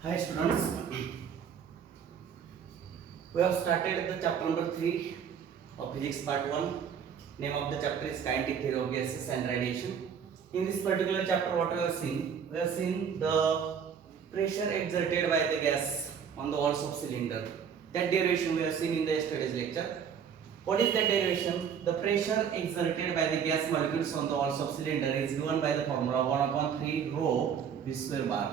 Hi students, we have started the chapter number 3 of physics part 1. Name of the chapter is kinetic theory of gases and radiation. In this particular chapter what we have seen? We have seen the pressure exerted by the gas on the walls of cylinder. That derivation we have seen in the yesterday's lecture. What is that derivation? The pressure exerted by the gas molecules on the walls of cylinder is given by the formula 1 upon 3 rho v square bar.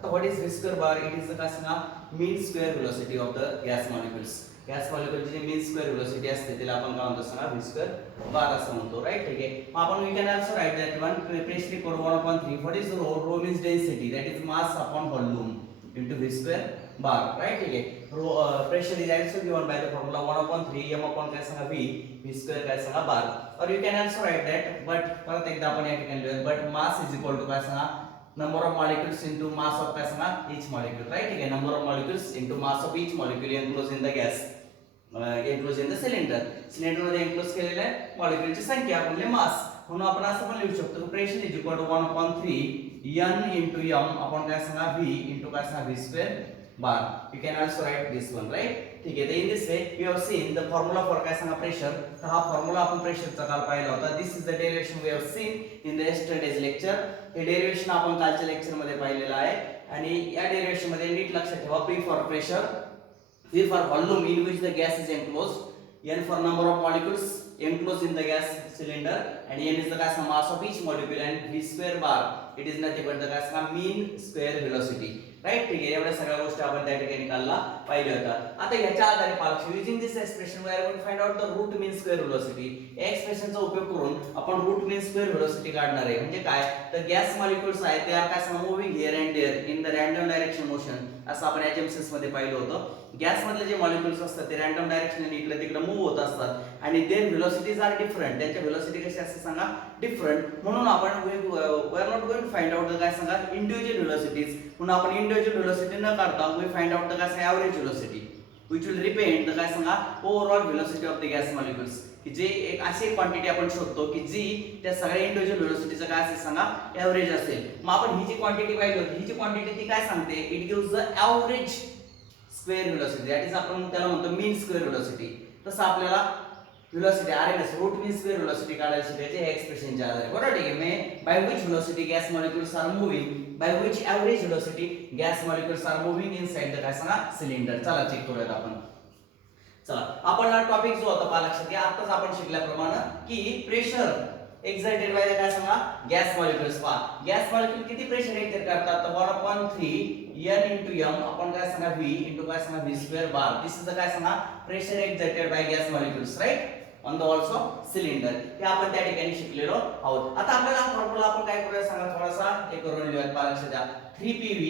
आता what is v square bar? It is the काय सांगा mean square velocity of the gas molecules. Gas मॉलिक्युलची जी mean square velocity असते तिला आपण काय म्हणतो सांगा v स्क्वेअर बार असं म्हणतो राईट. ठीक आहे, मग आपण we can also write that one pressure equal 1/3. What is rho means density that is mass upon volume into v square bar, right? ठीक है, pressure is also given by the formula 1/3 m upon काय सांगा v square काय सांगा bar. और you can also write that, but परत एकदा आपण या ठिकाणी लिहूया, but mass is equal to काय सांगा number of molecules into mass of काय सांगा each molecule, right? ठीक है, number of molecules into mass of each molecule enclosed in the gas, enclosed in the cylinder. Cylinder मध्ये enclosed केलेल्या मॉलिक्युलची संख्या म्हणजे मास. म्हणून आपण असं पण लिहू शकतो की pressure is equal to 1/3 n into m upon काय सांगा v into काय सांगा v square bar. You can also write this one, right? ठीक आहे, तर in this way we have seen the formula for काय सांगा प्रेशर. तर हा फॉर्म्युला आपण प्रेशरचा काल पाहिला होता. This is the derivation we have seen in the yesterday's lecture. हे डेरिव्हेशन आपण कालच्या लेक्चर मध्ये पाहिलेलं आहे आणि या डेरिव्हेशन मध्ये नीट लक्षात ठेवा, p for pressure, v for volume in which the gas is enclosed, n for number of molecules enclosed in the gas cylinder, and n is the gas mass of each molecule, and v square bar it is nothing but the gas mean square velocity, right? ठीक आहे, एवढ्या सगळ्या गोष्टी आपण त्या ठिकाणी काढला पाहिल्या होत्या. आता ह्याच्या आधारे पालक using this expression we are going to find out the root mean square velocity. या एक्सप्रेशनचा उपयोग करून आपण रूट मीन स्क्वेअर व्हेलोसिटी काढणार आहे. म्हणजे काय, तर गॅस मॉलिक्युल्स आहेत ते काय सांगा moving here and there in the random direction motion, असं आपण एचएमसीएस मध्ये पाहिलं होतं. गॅस मधले जे मॉलिक्युल्स असतात ते रँडम डायरेक्शनने इकडे तिकडे मूव्ह होत असतात आणि देअर व्हेलोसिटीज आर डिफरंट. त्यांच्या व्हेलोसिटी कशी असते सांगा डिफरंट. म्हणून आपण we are not going to find out the काय सांगा इंडिव्हिज्युअल व्हेलोसिटीज. म्हणून आपण इंडिव्हिज्युअल व्हेलोसिटी न काढता वी फाइंड आउट द काय सांगा average velocity which will represent the काय सांगा overall velocity of the gas molecules, की जे एक अशी क्वांटिटी आपण शोधतो की जी त्या सगळ्या इंडिव्हिज्युअल व्हेलोसिटीचा काय असेल सांगा एव्हरेज असेल. मग आपण ही जी क्वांटिटी पाहिली होती, ही जी क्वांटिटी ती काय सांगते, it gives the average square velocity, that is आपण त्याला म्हणतो मीन स्क्वेअर व्हेलोसिटी. तसं आपल्याला velocity RMS root mean square velocity काढायला शिकायचे हे एक्सप्रेशनच्या आधारे. बरोबर, ठीक आहे. May by which velocity gas molecules are moving, by which average velocity gas molecules are moving inside the काय सांगा सिलेंडर. चला चेक करूयात आपण. चला, आपण हा टॉपिक जो होता पहा लक्षात घ्या, आताच आपण शिकल्याप्रमाणे की प्रेशर एक्झर्टेड बाय काय सांगा गॅस मॉलिक्युल्स. पहा गॅस मॉलिक्युल किती प्रेशर एक्झर्ट करतात, तर 1/3 n into m आपण काय सांगा v into काय सांगा v square bar. This is the काय सांगा pressure exerted by gas molecules, right, on the walls of cylinder. हे आपण त्या ठिकाणी शिकलेलो आहोत. आता आपल्याला हा फॉर्म्युला आपण काय करूया सांगा थोडासा हे करून लिहूयात. पहा लक्षात द्या, 3pv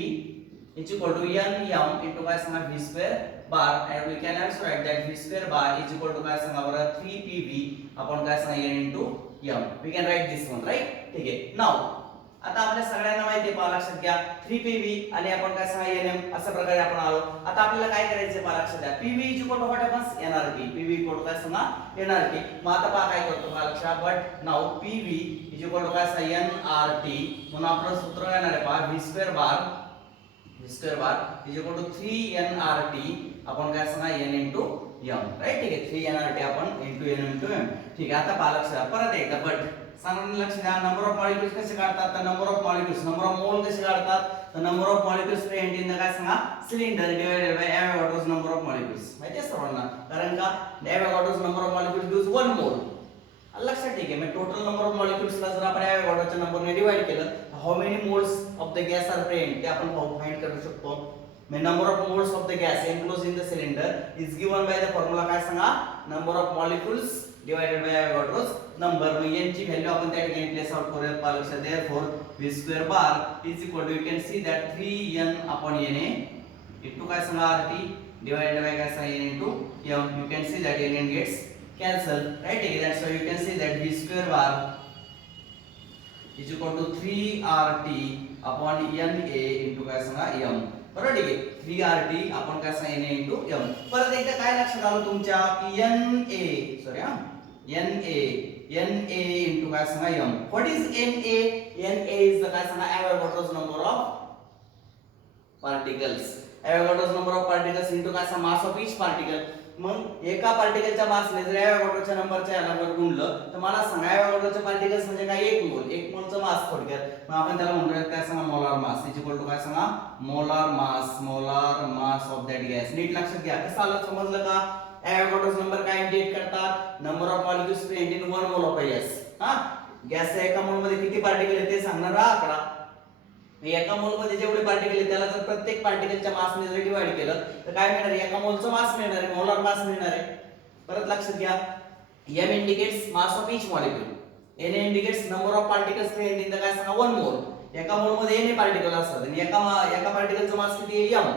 is equal to n m into काय सांगा v square bar, and we can also write that v square bar is equal to काय सांगा बरं 3pv आपण काय सांगा n into m. we can write this one, right? ठीक आहे. नाउ आता आपल्या सगळ्यांना माहिती आहे, पहा लक्षात घ्या 3pv आणि आपण काय सांगा nm अशा प्रकारे आपण आलो. आता आपल्याला काय करायचं पहा लक्षात घ्या, pv is equal to what happens nrt, pv equal to काय सांगा nrt. मग आता पहा काय करतो पहा लक्षात, but now pv is equal to काय सांगा nrt, म्हणून आपलं सूत्र येणार आहे पहा v square bar is equal to 3nrt आपण काय सांगा n into m, राईट. ठीक आहे, 3nrt आपण into n into m. ठीक आहे, आता पहा लक्षात परत एकदा बट सांगून लक्ष द्या, नंबर ऑफ मॉलिक्युल्स कसे काढतात, तर number of molecules number of mole कसे काढतात, तर number of molecules present in the काय सांगा cylinder divided by Avogadro's number of molecules. माहिती आहे सर्वांना, कारण का Avogadro's number of molecules gives 1 मोल. लक्षात ठीक आहे, म्हणजे टोटल नंबर ऑफ मॉलिक्युल्सला जर आपण एवोगाड्रोच्या नंबरने डिवाइड केलं, how many moles of the gas are present ते आपण फाइंड करू शकतो. म्हणजे number of moles of the gas enclosed in the cylinder is given by the formula काय सांगा number of molecules divided by Avogadro's number. मग n ची value आपण त्या ठिकाणी प्लेस आउट करूया. पहा लक्षात, therefore v square bar is equal to, you can see that 3n upon na into काय सांगा rt डिवाइडेड बाय काय सांगा n into m. You can see that n gets cancel, right? That's why you can say that v square bar is equal to 3rt upon na into काय सांगा m. बरोबर, ठीक आहे, 3rt आपण काय सांगा na into m. परत एकदा काय लक्षात आलं तुमच्या की na सॉरी हा na into काय सांगा m. What is na? na is the काय सांगा Avogadro's number of particles. Avogadro's number of particles into काय असं मास ऑफ इच पार्टिकल. मग एका पार्टिकलच्या मासने जर ॲव्होगाड्रोच्या नंबरच्या याला जर गुणलं तर मला सांगा ॲव्होगाड्रोचे पार्टिकल्स म्हणजे काय, 1 मोलचं मास थोडक्यात. मग आपण त्याला म्हणूयात काय सांगा, molar mass is equal to काय सांगा, molar mass of that gas. नीट लक्षात घ्या, कसं आलं समजलं का. ॲव्होगाड्रोज नंबर काय इंडिकेट करतात, number of molecules present in 1 mole of gas. हा, गॅसच्या एका मोल मध्ये किती पार्टिकल आहेत ते सांगणारा आकडा. एका मोल मध्ये जेवढे पार्टिकल आहेत त्याला जर प्रत्येक पार्टिकलच्या मासने जर डिवाइड केलं तर काय मिळणार, एका मोलचं मास मिळणार आहे, मोलार मास मिळणार आहे. परत लक्षात घ्या, m indicates mass of each molecule, n indicates number of particles present in the काय सांगा 1 मोल. एका मोल मध्ये n पार्टिकल असतात आणि एका पार्टिकलचं मास किती आहे, m.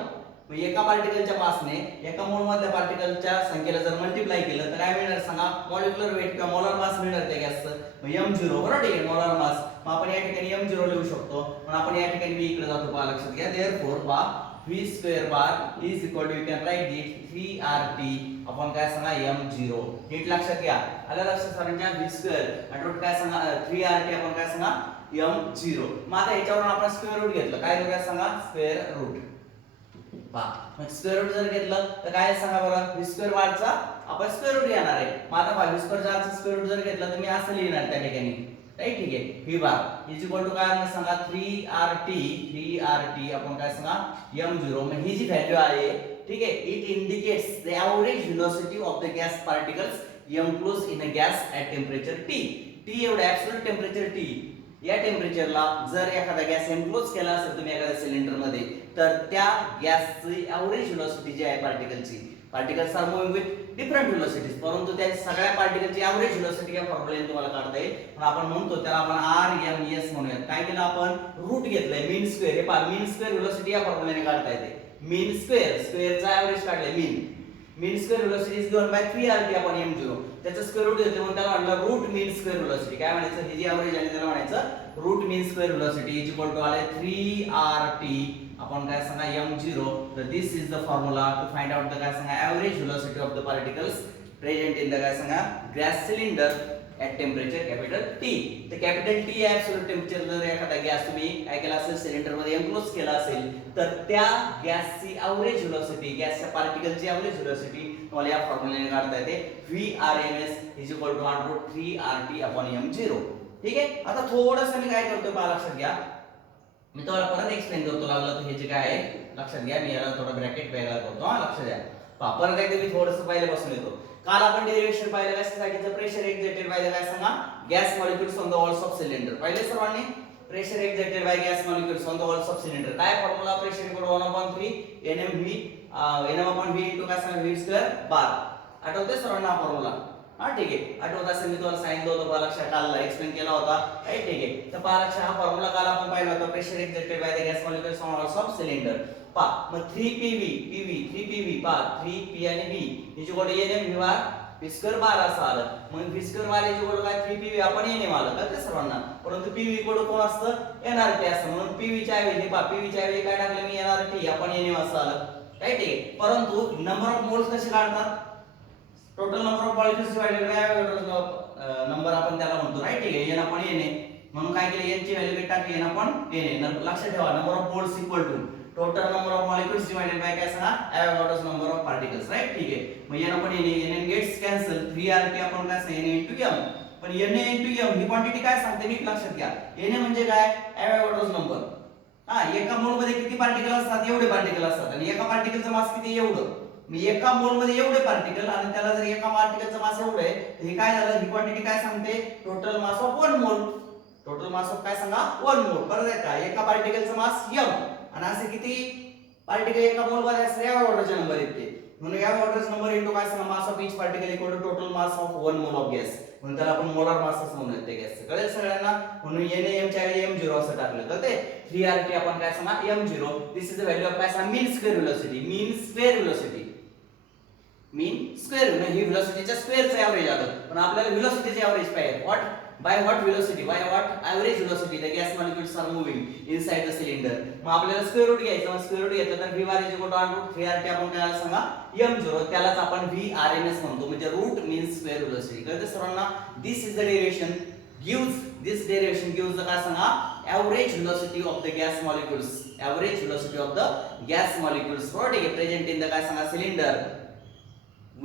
मग एका पार्टिकलच्या मासने एका मोल मधल्या पार्टिकलच्या संख्येला जर मल्टिप्लाय केलं तर काय मिळणार सांगा, मॉलिक्युलर वेट किंवा मोलार मास मिळणार त्या गॅसचं. मग m0 बरोबर, ठीक आहे, मोलार मास. मग आपण या ठिकाणी m0 लिहू शकतो. पण आपण या ठिकाणी v इकडे जातो, पहा लक्षात घ्या. देअरफॉर पहा v square bar is equal to, you can write it 3RT आपण काय सांगा m0. नीट लक्षात घ्या, आलं लक्षात सरांच्या. v स्क्वेअर आणि काय सांगा 3RT आपण काय सांगा m0. मग आता याच्यावरून आपण स्क्वेअर रूट घेतलं, काय करूया सांगा, स्क्वेअर रूट. मग स्क्वेअर रूट जर घेतलं तर काय सांगा बरं, v स्क्वेअर बारचा आपण स्क्वेअर रूट घेणार आहे. मग आता v स्क्वेअर बारचा स्क्वेअर रूट जर घेतलं तर मी असं लिहिणार त्या ठिकाणी, राईट, ठीक आहे. v bar is equal to काय सांगा 3RT आपण काय सांगा m0. मग ही जी व्हॅल्यू आहे, ठीक आहे, it indicates the average velocity of the gas particles m in a gas at temperature T एवढं ॲब्सोल्यूट टेम्परेचर T. या टेम्परेचरला जर एखादा गॅस एनक्लोज केला असेल तुम्ही एखाद्या सिलेंडर मध्ये, तर त्या गॅसची एव्हरेज व्हेलॉसिटी जी आहे पार्टिकलची, particles are moving with different velocities, परंतु त्या सगळ्या पार्टिकलची एव्हरेज व्हेलॉसिटी या फॉर्म्युल्याने तुम्हाला काढता येईल. पण आपण म्हणतो त्याला आपण RMS म्हणूयात. काय केलं आपण, रूट घेतलंय, मीन स्क्वेअर. हे पहा, मीन स्क्वेअर व्हेलॉसिटी या फॉर्म्युल्याने काढता येते. मीन स्क्वेअरचा एव्हरेज काढलाय, mean square velocity is given by 3RT आपण m0. त्याचं स्क्वेअर रूट घेतलं म्हणून त्याला म्हटलं रूट मीन स्क्वेअर व्हेलॉसिटी. काय म्हणायचं, ही जी एव्हरेज आहे त्याला म्हणायचं root mean square velocity is equal to आले 3RT आपण काय सांगा m0. तर this is the formula to find out the काय सांगा average velocity of the particles present in the काय सांगा gas cylinder at temperature capital T. तर कॅपिटल T ऍब्सोल्यूट टेम्परेचर जर एखादा गॅस तुम्ही काय केला असेल सिलेंडर मध्ये एनक्लोज केला असेल तर त्या गॅसची एव्हरेज व्हेलॉसिटी, गॅसच्या पार्टिकलची एव्हरेज व्हेलॉसिटी तुम्हाला या फॉर्म्युल्याने काढता येते. VRMS is equal to √3RT upon m0. ठीक आहे. आता थोडंसं मी काय करतो पहा लक्षात घ्या, मी तुम्हाला परत एक्सप्लेन करतो लागलं तर हे जे काय आहे लक्षात घ्या. मी याला थोडा ब्रॅकेट वेगळा करतो, हा लक्षात घ्या. पहा परत एकदा मी थोडंसं पहिल्यापासून येतो. काल आपण डेरिव्हेशन पाहिलं कशासाठीचं, प्रेशर एक्झर्टेड बाय काय सांगा gas molecules on the walls of cylinder. पहिले सर्वांनी pressure exerted by gas molecules on the walls of cylinder. काय formula, pressure equal 1/3 nm/v into काय सांगा v स्क्वेअर बार. आठवते सर्वांना फॉर्म्युला, हा ठीक आहे. आठवत असेल मी तुम्हाला सांगितलं होतं पहा लक्षात, काल एक्सप्लेन केला होता, राईट, ठीक आहे. तर पहा लक्षात हा फॉर्म्युला काल आपण पाहिला होता, pressure exerted by the gas molecules on walls of cylinder. पहा मग 3PV पहा 3P आणि V is equal to nm bar v square bar असं आलं. मग v square bar is equal to काय 3PV आपण nm आलं का ते सर्वांना, परंतु PV इक्वल टू कोण असतं, nRT असतं. म्हणून PV च्या ऐवजी पहा PV च्या ऐवजी काय टाकलं मी nRT आपण nm असं आलं, राईट, ठीक आहे. परंतु नंबर ऑफ मोल्स कसे काढतात, total number of molecules divided by number आपण त्याला म्हणतो, राईट, ठीक आहे. n आपण na म्हणून काय केलं, n ची व्हॅल्यू किती टाकली, n आपण na. लक्षात ठेवा number of moles equal to total number of molecules divided by काय सांगा Avogadro's number of particles, right, ठीक आहे. मग n आपण n गेट्स कॅन्सल, 3RT आपण काय सांगा na into m. पण na into m ही क्वांटिटी काय सांगते नीट लक्षात घ्या. na म्हणजे काय, ॲव्होगाड्रोज नंबर. हा, एका मोल मध्ये किती पार्टिकल असतात, एवढे पार्टिकल असतात, आणि एका पार्टिकलचं मास किती, एवढं. मी एका मोल मध्ये एवढे पार्टिकल आणि त्याला जर एका पार्टिकलचं मास एवढं आहे तर हे काय झालं, ही क्वांटिटी काय सांगते, टोटल मास ऑफ 1 मोल. टोटल मास ऑफ काय सांगा 1 मोल. बरोबर आहे का, एका पार्टिकलचं मास m आणि असे किती पार्टिकल एका मोल मध्ये असतात ॲव्होगाड्रोचे नंबर येते. म्हणून ॲव्होगाड्रोचे नंबर इंटू काय सांगा mass of each particle equal to total mass of 1 mole of gas. म्हणून त्याला आपण मोलार मास असं म्हणूयात त्या गॅसचं. कळेल सगळ्यांना. म्हणून nm च्या ऐवजी m0 असं टाकलं तर ते 3RT आपण काय सांगा m0. This is the value of काय सांगा मीन स्क्वेअर व्हेलॉसिटी. मीन स्क्वेअर ही व्हेलॉसिटीच्या स्क्वेअरचं एव्हरेज आलं, पण आपल्याला व्हेलॉसिटीचे एव्हरेज पाहिजे. by what velocity, by what average velocity the gas molecules are moving inside the cylinder. मग आपल्याला स्क्वेअर रूट घ्यायचं. मग स्क्वेअर रूट घेतलं तर v bar is equal to √3RT आपण काय सांगा m0. त्यालाच आपण VRMS म्हणतो, म्हणजे रूट मीन स्क्वेअर व्हेलॉसिटी. कळते सर्वांना. This is the derivation gives, this derivation gives the काय सांगा average velocity of the gas molecules, average velocity of the gas molecules बरोबर ठीक आहे प्रेझेंट इन द काय सांगा cylinder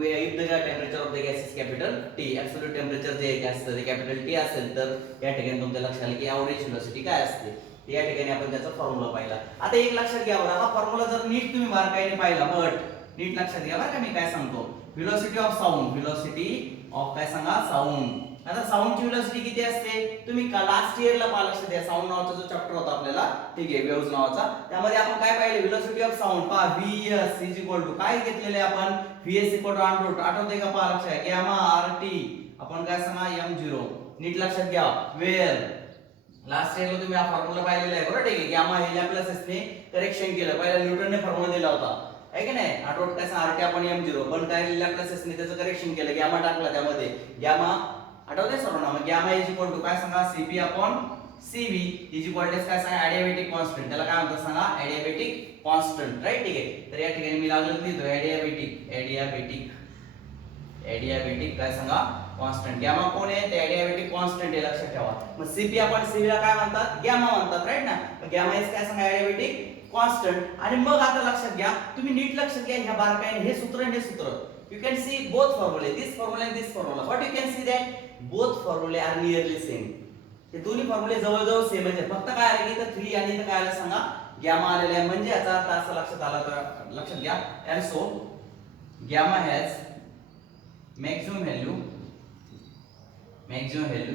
if the temperature of the gas is capital T, absolute temperature जे असतं ते capital T असेल तर या ठिकाणी तुमच्या लक्षात आलं की एव्हरेज व्हेलॉसिटी काय असते या ठिकाणी आपण त्याचा फॉर्म्युला पाहिला. आता एक लक्षात घ्या बरं, हा फॉर्म्युला जर नीट तुम्ही बारकाईने पाहिला बट नीट लक्षात घ्या बरं का मी काय सांगतो. Velocity of sound, velocity of काय सांगा साऊंड. आता साऊंडची व्हेलॉसिटी किती असते तुम्ही लास्ट इयरला पाहिलं लक्षात द्या. साऊंड नावाचा जो चॅप्टर होता आपल्याला ठीक आहे वेव्हज नावाचा, त्यामध्ये आपण काय पाहिले व्हेलॉसिटी ऑफ साऊंड पहा Vs इज इक्वल टू काय घेतलेले आपण Vs equal to under root आठवते का पहा लक्षात गॅमा RT आपण काय सांगा m0 नीट लक्षात घ्या. वेअर लास्ट इयरला तुम्ही हा फॉर्म्युला पाहिलेला आहे बरोबर ठीक आहे. गॅमा हे लॅप्लासिसने करेक्शन केलं, पहिला न्यूटनने फॉर्म्युला दिला होता आहे की नाही आठवत काय सांगा RT आपण m0 पण काय लॅप्लासिसने त्याचं करेक्शन केलं गॅमा टाकला त्यामध्ये गॅमा आठवते सर्वांना. मग गॅमा इज इक्वल टू काय सांगा Cp upon Cv is equal to काय सांगा ॲडियाबॅटिक कॉन्स्टंट, त्याला काय म्हणतात सांगा ॲडियाबॅटिक कॉन्स्टंट राईट ठीक आहे. तर या ठिकाणी मी लागलं लिहितो ॲडियाबॅटिक काय सांगा कॉन्स्टंट. गॅमा कोण आहे ते ॲडियाबॅटिक कॉन्स्टंट आहे लक्षात ठेवा. मग Cp अपॉन Cv ला काय म्हणतात गॅमा म्हणतात राईट ना. मग गॅमा इज काय सांगा ॲडियाबॅटिक कॉन्स्टंट. आणि मग आता लक्षात घ्या तुम्ही नीट लक्षात घ्या ह्या बारकाईने हे सूत्र आणि हे सूत्र you can see both formulae, this formula and this formula, but you can see that both formulae are nearly same. हे दोन्ही फॉर्म्युले जवळजवळ सेम आहेत. फक्त काय आले की इथं 3 आणि इथं काय आलं सांगा गॅमा आलेला आहे. म्हणजे याचा अर्थ असा लक्षात आला तर लक्षात घ्या and so gamma has maximum value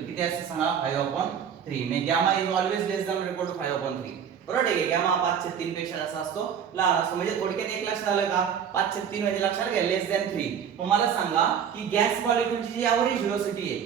किती असते सांगा 5/3. म्हणजे gamma is always less than equal to 5/3 बरोबर आहे. गॅमा 5/3 पेक्षा असा असतो लहान असतो. म्हणजे थोडक्यात एक लक्षात आलं का 5/3 म्हणजे लक्षात घ्या लेस दॅन 3. मग मला सांगा की गॅस मॉलिक्युलची जी एव्हरेज व्हेलॉसिटी आहे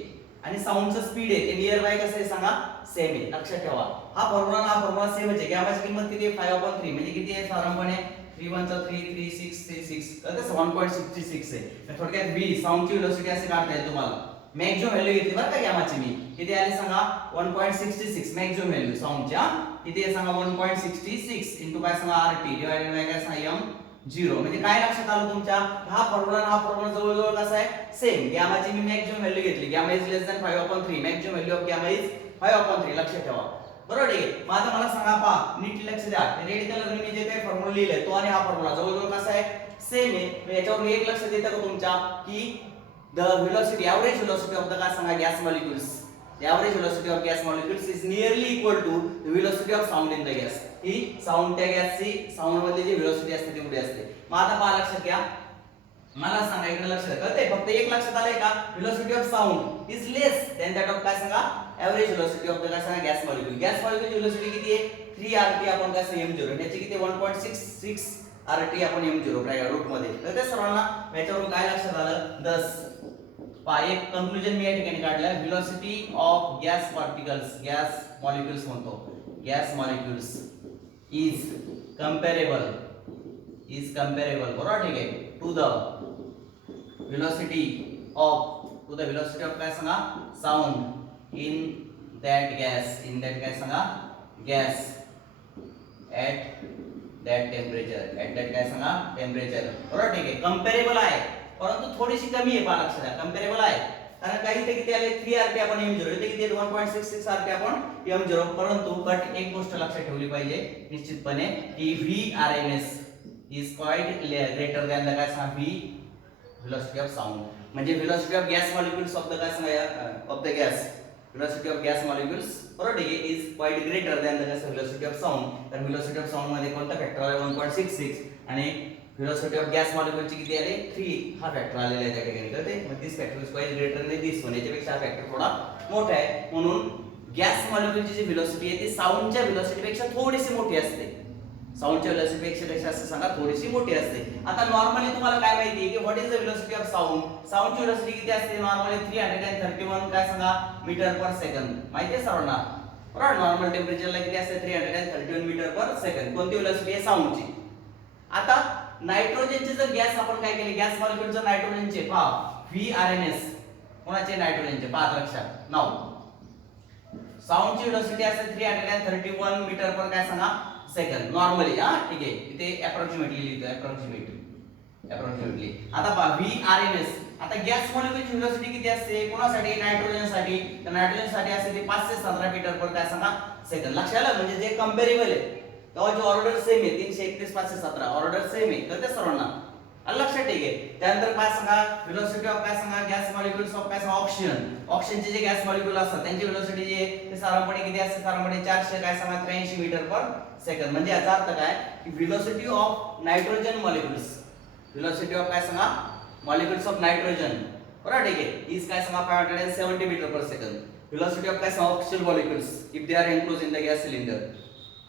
आणि साऊंडचं स्पीड आहे ते नियर बाय कसं आहे सांगा सेम आहे लक्षात ठेवा. हा फॉर्म्युला सेमच आहे. गॅमाची किंमत किती आहे 5/3 म्हणजे किती आहे साधारणपणे 3 1 3 3 6 3 6 तर 1.66 आहे. थोडक्यात v साऊंडची व्हेलॉसिटी असे काढता येईल तुम्हाला. मॅक्सिमम व्हॅल्यू घेतली बरं का गॅमाची मी किती आली सांगा 1.66 मॅक्सिमम व्हॅल्यू साऊंडच्या किती आहे सांगा 1.66 इनटू काय सांगा RT डिवाइडेड बाय काय सांगा m0. म्हणजे काय लक्षात आलं तुमच्या हा फॉर्म्युला जवळजवळ कसा आहे सेम. गॅमाची मी मॅक्सिमम व्हॅल्यू घेतली gamma is less than 5/3 maximum value of gamma is 5/3 लक्षात ठेवा बरोबर आहे. माझं मला सांगा पहा नीट लक्ष द्या रेड कलर मी जे काही फॉर्म्युला लिहिलाय तो आणि हा फॉर्म्युला जवळजवळ कसा आहे सेम आहे. याच्यावर एक लक्ष देता का तुमच्या की the velocity average velocity of the काय सांगा gas molecules, the average velocity of gas molecules is nearly equal to the velocity of sound in the gas. He sound त्या गॅसची साऊंड मध्ये जी velocity असते ती कुठे असते. मग आता पहा लक्षात घ्या मला सांगा इकडे लक्षात कळतंय फक्त एक लक्षात आलंय का velocity of sound is less than that of काय सांगा average velocity of the काय सांगा gas molecule. गॅस मॉलिक्युल ची velocity किती आहे 3 RT आपण काय सांगा m0 याची किती 1.66 RT आपण m0 रूट मध्ये. तर त्या सर्वांना याच्यावरून काय लक्षात आलं 10 एक कंक्लुजन मी या ठिकाणी काढलं velocity of gas particles gas molecules म्हणतो गॅस मॉलिक्युल्स इज कंपॅरेबल बरोबर ठीक आहे टू द व्हेलॉसिटी ऑफ काय सांगा साऊंड इन दॅट काय सांगा गॅस ॲट दॅट काय सांगा टेम्परेचर बरोबर ठीक आहे. कंपॅरेबल आहे परंतु थोडीशी कमी आहे पहा लक्षात द्या कंपॅरेबल आहे कारण काही इथे किती आले 3 RT आपण m0 इथे किती 1.66 RT आपण m0. परंतु बट एक गोष्ट लक्षात ठेवली पाहिजे निश्चितपणे की Vrms is quite greater than the काय सांगा v velocity of sound. म्हणजे velocity of gas molecules of the काय सांगा of the gas velocity of gas molecules बरोबर आहे is quite greater than the velocity of sound. तर velocity of sound मध्ये कोणता फॅक्टर आला 1.66 आणि velocity of gas molecule ची किती आले 3 हा फॅक्टर आलेला आहे त्या ठिकाणी कळते. मग this factor is quite greater than this one याच्यापेक्षा हा फॅक्टर थोडा मोठा आहे. म्हणून गॅस मॉलिक्युलची जी velocity आहे ती साऊंडच्या velocity पेक्षा थोडीशी मोठी असते. साऊंडच्या velocity पेक्षा असं सांगा थोडीशी मोठी असते. आता नॉर्मली तुम्हाला काय माहिती आहे की what is the velocity of sound. साऊंडची velocity किती असते नॉर्मली 331 काय सांगा मीटर पर सेकंद माहिती आहे सर्वांना बरोबर. नॉर्मल टेम्परेचरला किती असते 331 मीटर पर सेकंद. कोणती velocity आहे साऊंडची. आता नायट्रोजनचे जर गॅस आपण काय केले गॅस मॉलिक्युलचं नायट्रोजनचे पहा Vrms कोणाचे नायट्रोजनचे पहा लक्षात नाव साऊंडची velocity असते 331 मीटर पर काय सांगा सेकंद नॉर्मली हा ठीक आहे. इथे अप्रॉक्सिमेटली लिहितो अप्रॉक्सिमेटली. आता पहा Vrms आता गॅस मॉलिक्युलची velocity किती असते कोणासाठी नायट्रोजन साठी तर नायट्रोजन साठी असते ते 517 मीटर पर काय सांगा सेकंद. लक्षात आलं, म्हणजे जे कंपेरेबल आहे तेव्हाची ऑर्डर सेम आहे. 331 517 ऑर्डर सेम आहे. कळते सर्वांना? आलं लक्षात? ठीक आहे. त्यानंतर काय सांगा, व्हेलॉसिटी ऑफ काय सांगा, गॅस मॉलिक्युल्स ऑफ काय सांगा, ऑक्सिजन. ऑक्सिजनचे जे गॅस मॉलिक्युल असतात त्यांची व्हेलॉसिटी जी आहे ते साधारणपणे किती असते? साधारणपणे 400 काय सांगा 83 मीटर पर सेकंद. म्हणजे याचा अर्थ काय की velocity of nitrogen molecules, velocity of काय सांगा मॉलिक्युल्स ऑफ नायट्रोजन, बरोबर ठीक आहे, इज काय सांगा 570 metre per second. Velocity of काय सांगा oxygen molecules if they are enclose in the gas cylinder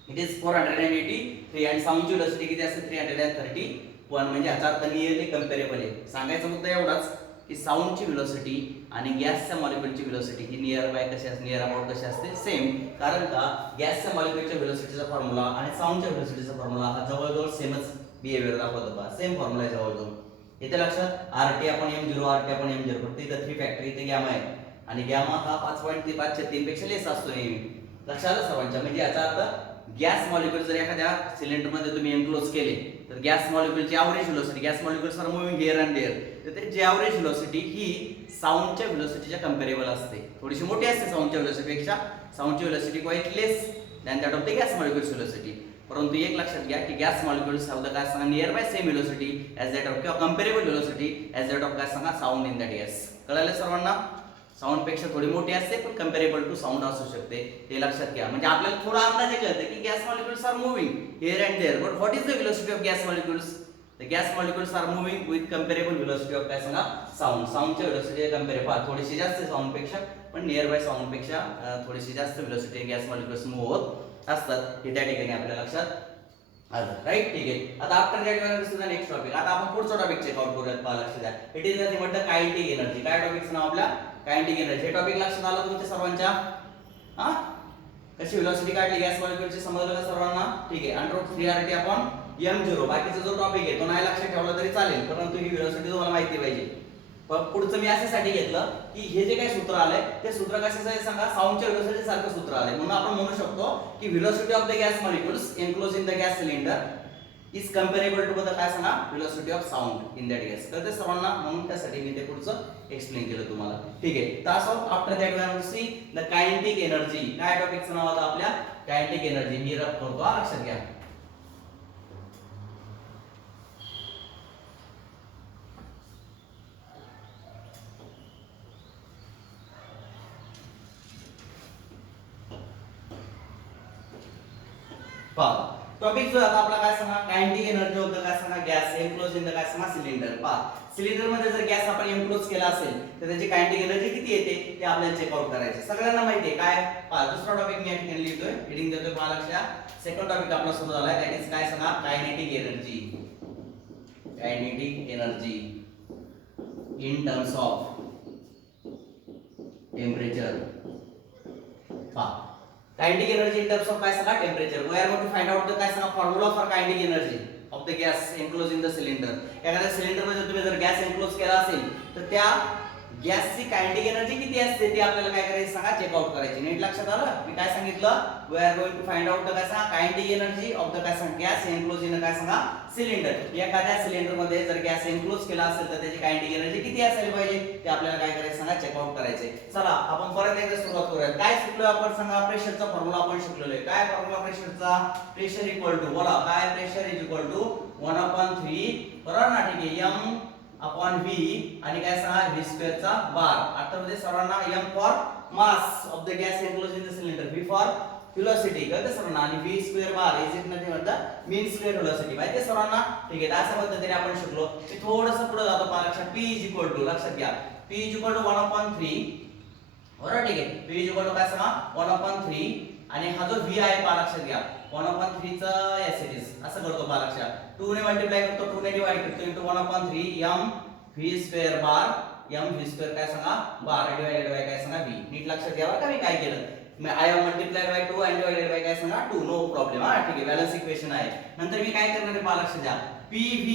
it is 483 आणि साऊंडची व्हेलॉसिटी किती असते? 331. म्हणजे याचा अर्थ नियरली कंपेरेबल आहे. सांगायचा मुद्दा एवढाच की साऊंडची व्हेलॉसिटी आणि गॅसच्या मॉलिक्युलची व्हेलॉसिटी ही नियर बाय कशी असते, नियर अबाउट कशी असते? सेम. कारण का गॅसच्या मॉलिक्युलच्या व्हेलॉसिटीचा फॉर्म्युला आणि साऊंडच्या व्हेलॉसिटीचा फॉर्म्युला हा जवळजवळ सेमच बिहेवियर दाखवतो बा. सेम फॉर्म्युला आहे जवळजवळ. इथे लक्षात RT आपण M0 RT आपण M0 फक्त इथे 3 फॅक्टरी इथे गॅमा आहे आणि गॅमा हा 5.3 पेक्षा लेस असतो नेहमी. लक्षात आलं सर्वांच्या? म्हणजे याचा अर्थ गॅस मॉलिक्युल जर एखाद्या सिलेंडर मध्ये तुम्ही एनक्लोज केले तर गॅस मॉलिक्युलची average velocity, gas molecules are moving here and there, तर त्याची एव्हरेज व्हेलॉसिटी ही साऊंडच्या व्हेलॉसिटीच्या कंपेरेबल असते. थोडीशी मोठी असते साऊंडच्या व्हेलॉसिटीपेक्षा. साऊंडची velocity quite less than that of the gas molecules velocity. परंतु एक लक्षात घ्या की गॅस मॉलिक्युल्स हॅव द काय सांगा near by same velocity as that of किंवा comparable velocity as that of काय सांगा साऊंड इन दॅट गॅस. कळालं सर्वांना? साऊंड पेक्षा थोडी मोठी असते पण कंपेरेबल टू साऊंड असू शकते, हे लक्षात घ्या. म्हणजे आपल्याला थोडा अंदाज कळतं की gas molecules are moving here and there, but what is the velocity of gas molecules? The gas molecules are moving with comparable velocity of काय सांगा साऊंड. साऊंडची व्हेलॉसिटी कंपेरेबल थोडीशी जास्त साऊंड पेक्षा, पण नियर बाय साऊंड पेक्षा थोडीशी जास्त velocity gas molecules move होत असतात. हे त्या ठिकाणी आपल्या लक्षात आलं. राईट, ठीक आहे. आता after that we will see the next topic. आता आपण पुढचा टॉपिक चेक आउट करूयात. पहा लक्षात द्या. It is nothing but the kinetic energy. काय टॉपिकचं नाव आपल्या? Kinetic energy. हे टॉपिक लक्षात आलं तुमच्या सर्वांच्या? हा, कशी व्हेलॉसिटी काढली गॅस मॉलिक्युलची समजलं का सर्वांना? ठीक आहे. √3RT आपण M0. बाकीचा जो टॉपिक आहे तो नाही लक्षात ठेवला तरी चालेल, परंतु ही व्हेलॉसिटी तुम्हाला माहिती पाहिजे. पण पुढचं मी अशासाठी घेतलं की हे जे काही सूत्र आलंय ते सूत्र कशाचं आहे सांगा? साऊंडच्या व्हेलॉसिटी सारखं सूत्र आलंय. म्हणून आपण म्हणू शकतो की velocity of the gas molecules enclose in the gas cylinder is comparable to the काय सांगा velocity of sound in that gas. तर ते सर्वांना म्हणून त्यासाठी मी ते पुढचं एक्सप्लेन केलं तुम्हाला. ठीक आहे. तर असो after that we will see the kinetic energy. काय टॉपिकचं नाव आता आपल्या? Kinetic energy. मी रफ करतो, लक्षात घ्या. पहा टॉपिक जो आता आपला काय सांगा कायनेटिक एनर्जी होतं काय सांगा गॅस एनक्लोज इन द काय सांगा सिलेंडर. पहा सिलेंडर मध्ये जर गॅस आपण एनक्लोज केला असेल तर त्याची कायनेटिक एनर्जी किती येते ते आपल्याला चेक आउट करायचे. सगळ्यांना माहिती आहे काय? पहा दुसरा टॉपिक मी या ठिकाणी लिहितोय, हेडिंग देतोय. पहा लक्षात. सेकंड टॉपिक आपला सुरू झालाय, दॅट इज काय सांगा kinetic energy. Kinetic energy in terms of temperature. पहा kinetic energy in terms of काय सांगा temperature. we are going to find out the काय सांगा formula for kinetic energy of the gas enclose in the cylinder. एखाद्या cylinder मध्ये तुम्ही जर gas enclose केला असेल तर त्या गॅसची कायनेटिक एनर्जी किती असते ते आपल्याला काय करायचं सांगा चेक आउट करायची. नीट लक्षात आलं? मी काय सांगितलं? we are going to find out the काय सांगा कायनेटिक एनर्जी ऑफ द काय सांगा गॅस एनक्लोज इन काय सांगा सिलेंडर. एखाद्या सिलेंडर मध्ये जर गॅस एनक्लोज केला असेल तर त्याची कायनेटिक एनर्जी किती असायला पाहिजे ते आपल्याला काय करायचं सांगा चेक आउट करायचे. चला आपण परत एकदा सुरुवात करूया. काय शिकलो आपण सांगा? प्रेशरचा फॉर्म्युला आपण शिकलेलो आहे. काय फॉर्म्युला प्रेशरचा? प्रेशर इक्वल टू बोला काय? प्रेशर इज इक्वल टू 1/3 बरोबर ना? ठीक आहे. m अपॉन v आणि काय सांगा v स्क्वेअर चा बार. आठवते सर्वांना m for mass of the gas enclose in the cylinder, v for velocity कळते सर्वांना, आणि v square bar is it nothing but the mean square velocity. माहिती आहे सर्वांना? ठीक आहे. अशा पद्धतीने आपण शिकलो. मी थोडंसं पुढे जातो. पहा लक्षात. p इज इक्वल टू लक्षात घ्या p इज इक्वल टू 1/3 बरोबर. ठीक आहे. p इज इक्वल टू काय सांगा 1/3 आणि हा जो v आहे पहा लक्षात घ्या 1/3 चा एस इट इज असं करतो पहा लक्षात. 2 ने मल्टिप्लाय करतो 2 ने डिवाइड करतो इनटू 1/3 m v स्क्वेअर बार m v स्क्वेअर काय सांगा बार डिवाइडेड बाय काय सांगा v. नीट लक्षात घ्या बरं का मी काय केलं. मैं I have multiplied by 2 and divided by काय सांगा 2 नो प्रॉब्लेम. हा ठीक आहे. बॅलन्स इक्वेशन आहे. नंतर मी काय करणार आहे पहा लक्षात घ्या PV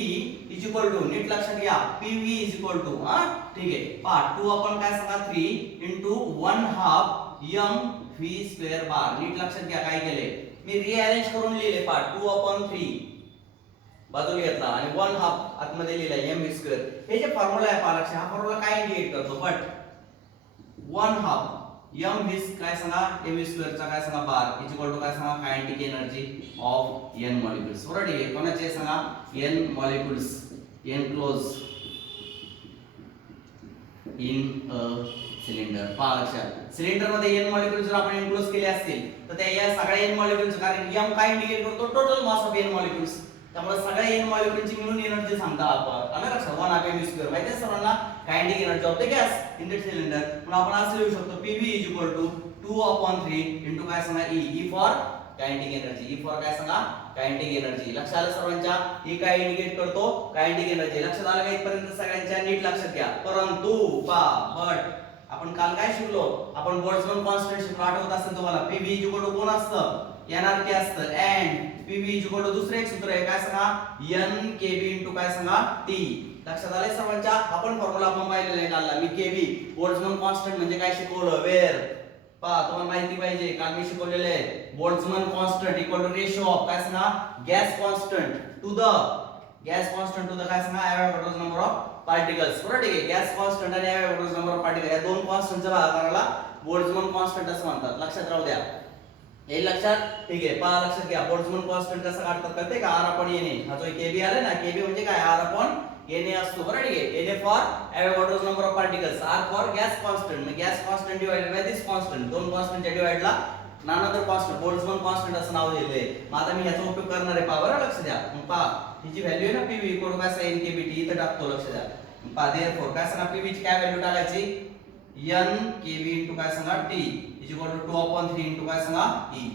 इज इक्वल टू नीट लक्षात घ्या PV इज इक्वल टू हा ठीक आहे पहा 2 आपण काय सांगा 3 into 1/2 m v square bar. नीट लक्षात घ्या काय केले मी रिअरेंज करून लिहिले पहा 2/3 बाजूला घेतला आणि 1/2 आतमध्ये लिहिला m v स्क्वेअर. हे जे फॉर्म्युला आहे पहा लक्षात हा फॉर्म्युला काय इंडिकेट करतो बट 1/2 एम व्ही काय सांगा एम व्ही स्क्वेअरचा काय सांगा बार इज इक्वल टू काय सांगा kinetic energy of N molecules. बरोबर ठीक आहे. कोणाचे सांगा N molecules enclose in a cylinder. पहा लक्षात सिलेंडर मध्ये एन मॉलिक्युल जर आपण एनक्लोज केले असतील तर त्या या सगळ्या एन मॉलिक्युल्स कारण एम काय इंडिकेट करतो total mass of N molecules. त्यामुळे सगळ्या एन मॉलिक्युलची मिळून एनर्जी सांगता आपण. आलं लक्षात 1 हाफ एम स्क्वेअर माहिती आहे सर्वांना kinetic energy of the gas in the cylinder. म्हणून आपण असं लिहू शकतो PV is equal to 2/3 into काय सांगा E for kinetic energy. E for काय सांगा कायनेटिक एनर्जी. लक्षात आलं सर्वांच्या ई काय इंडिकेट करतो कायनेटिक एनर्जी. लक्षात आलं का इथपर्यंत सगळ्यांच्या नीट लक्षात घ्या. परंतु बट आपण काल काय शिकलो आपण बोल्ट्झमॅन कॉन्स्टंट शिकलो आठवत असेल तुम्हाला पीव्ही इज इक्वल टू कोण असतं एनआरटी असतं and PV is equal to दुसरं एक सूत्र आहे काय सांगा एन केबी इनटू काय सांगा टी. लक्षात आलंय सर्वांच्या. आपण फॉर्म्युला आपण पाहिलेला आहे कालला मी केबी बोल्ट्झमॅन कॉन्स्टंट म्हणजे काय शिकवलं वेअर पहा तुम्हाला माहिती पाहिजे काल मी शिकवलेले आहे Boltzmann constant equal to ratio of काय सांगा गॅस कॉन्स्टंट टू द काय सांगा एवोगॅड्रोस नंबर ऑफ पार्टिकल्स. बरोबर ठीक आहे. गॅस कॉन्स्टंट आणि एवोगॅड्रोस नंबर ऑफ पार्टिकल या दोन कॉन्स्टंटचा भागाकाराला बोल्ट्झमॅन कॉन्स्टंट असं म्हणतात. लक्षात राहू द्या हे लक्षात. ठीक आहे पहा लक्षात घ्या बोल्ट्झमॅन कॉन्स्टंट कसं काढतात कळते का आर अपॉन एन. हा जो केबी आले ना केबी म्हणजे काय आर अपॉन एन असतो. बरोबर ठीक आहे. N for Avogadro's number of particles R for gas constant म्हणजे gas constant divided by this constant दोन कॉन्स्टंटच्या डिवाइडला नानदर कॉन्स्टंट बोल्ट्झमॅन कॉन्स्टंट असं नाव दिलेलं आहे. मग आता मी याचा उपयोग करणार आहे पहा बरं लक्ष द्या. मग पहा ही जी व्हॅल्यू आहे ना पीव्ही इक्वल टू काय सांगा एन केबी टी इथे टाकतो लक्ष द्या. पहा देअरफॉर काय सांगा पीव्ही ची काय व्हॅल्यू टाकायची एन केबी इनटू काय सांगा T is equal to 2/3 into काय सांगा ई.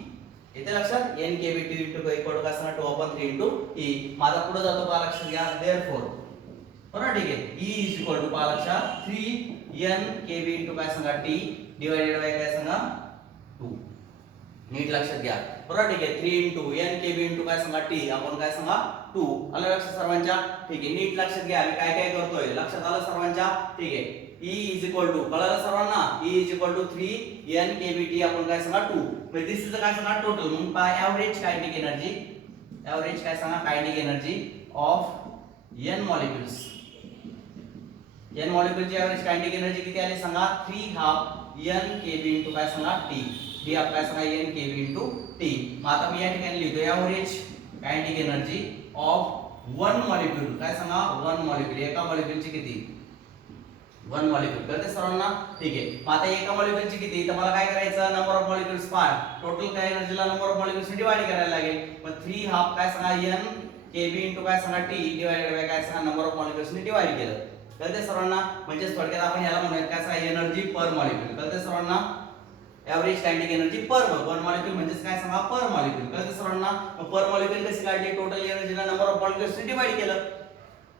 इथे लक्षात N KB T into equal to काय सांगा 2/3 इनटू ई. माझा पुढे जातो पहा लक्षात घ्या देअरफॉर बरोबर ठीक आहे ई इज इक्वल टू पहा लक्षात 3 एन केबी इनटू काय सांगा टी डिवाइडेड बाय काय सांगा 2. नीट लक्षात घ्या. बरोबर ठीक आहे 3 इनटू एन केबी इनटू काय सांगा टी आपण काय सांगा 2. आलं लक्षात सर्वांच्या. ठीक आहे नीट लक्षात घ्या मी काय काय करतोय लक्षात आलं सर्वांच्या. ठीक आहे E इज इक्वल टू कळलं सर्वांना E is equal to 3 n kBT आपण काय सांगा 2 म्हणजे दिस इज काय सांगा टोटल मग पहा एव्हरेज कायनेटिक काय सांगा kinetic energy of n molecules n मॉलिक्युलची एव्हरेज कायनेटिक एनर्जी किती आली सांगा 3 हाफ n kB इनटू काय सांगा t 3 हाफ काय सांगा n kB इनटू t. मग आता मी या ठिकाणी लिहितो average kinetic energy of one molecule काय सांगा वन मॉलिक्युल एका मॉलिक्युलची किती वन मॉलिक्युल कळते सर्वांना. ठीक आहे मग आता एका मॉलिक्युलची किती तर मला काय करायचं number of molecules part total काय एनर्जीला नंबर ऑफ मॉलिक्युल्स डिवाइड करायला लागेल. मग 3 हाफ काय सांगा n kB इनटू काय सांगा t डिवाइडेड बाय काय सांगा नंबर ऑफ मॉलिक्युल्स ने डिवाइड केलं. कळते सर्वांना म्हणजे थोडक्यात आपण याला म्हणूया काय सांगा एनर्जी पर मॉलिक्युल. कळते सर्वांना एव्हरेज कायनेटिक एनर्जी पर वन मॉलिक्युल म्हणजे काय सांगा पर मॉलिक्युल. कळते सर्वांना. मग पर मॉलिक्युल कशी काढली टोटल एनर्जीला नंबर ऑफ मॉलिक्युल्स ने डिवाइड केलं.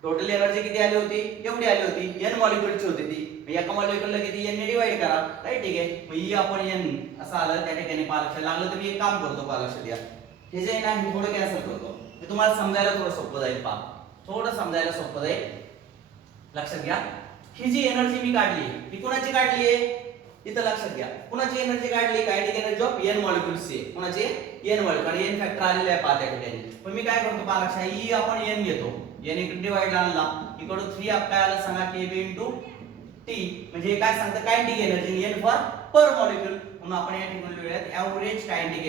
टोटल एनर्जी किती आली होती एवढी आली होती n मॉलिक्युलची होती ती एका मॉलिक्युलला किती n ने डिवाइड करा राईट. ठीक आहे मग E आपण n असं आलं त्या ठिकाणी पहा लक्षात लागलं तर मी एक काम करतो पहा लक्षात द्या हे जे आहे ना मी थोडं कॅन्सल करतो ते तुम्हाला समजायला थोडं सोपं जाईल. पहा थोडं समजायला सोपं जाईल. लक्षात घ्या ही जी एनर्जी मी काढली ही कोणाची काढली आहे इथं लक्षात घ्या कोणाची एनर्जी काढली kinetic energy of n molecules ची कोणाची n मॉलिक्युल आणि n फॅक्टर आलेला आहे पहा त्या ठिकाणी. पण मी काय करतो पहा लक्षात E आपण n घेतो n इकडे डिवाइड आणला इकडे 3 आप काय आलं सांगा kb इनटू t म्हणजे काय सांगतं kinetic energy n for per molecule. म्हणून आपण या ठिकाणी लिहूयात average kinetic